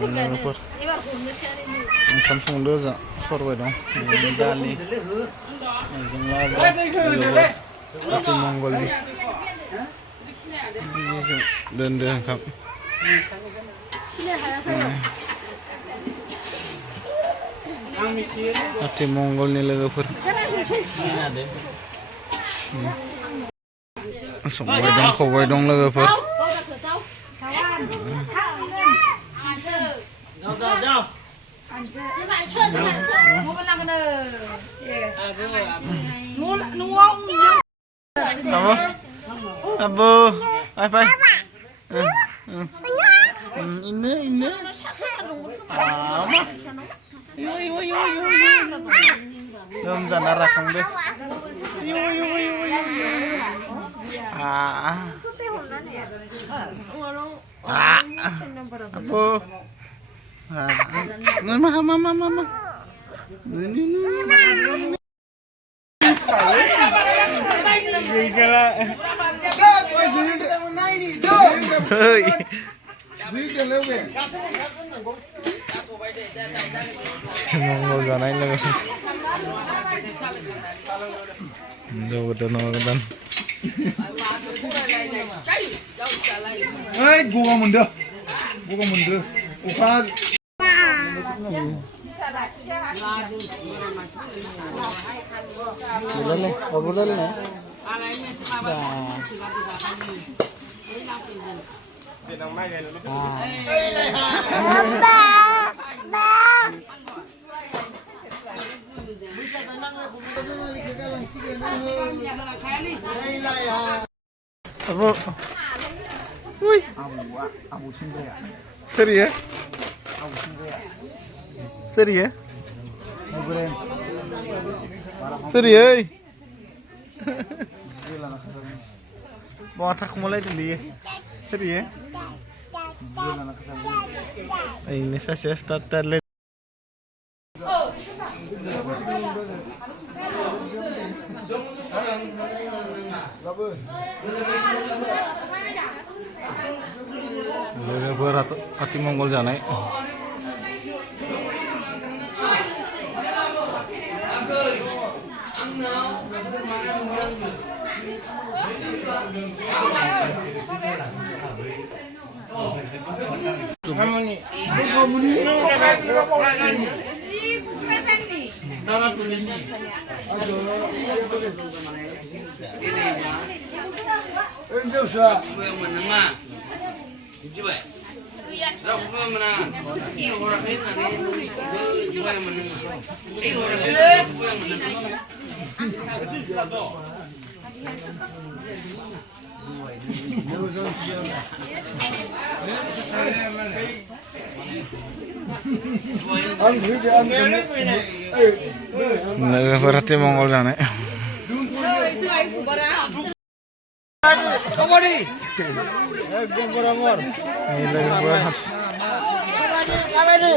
लोगोफोर ओंखाम संदो जा सरबाय दं दालि जों लाबो लोगोफोर मंगलनि दोनदो ओंखाम आथि मंगलनि लोगोफोर संबाय दं खावबाय दं लोगोफोर Abu, apa? Ini. Yo. Belum sana rakang deh. Yo. Abu. Mama. Ini. Mongol janain lagi. Jauh dan. Hei, gua mundur. Ukar. Boleh nih. Apa? Wih. Abu sini ya. Serius? Serius? Serius? Mau tak mulai dulu ya? Serius? Ini saya starter lagi. Lebar hati Mongol janai. Berarti Mongol sana. Ini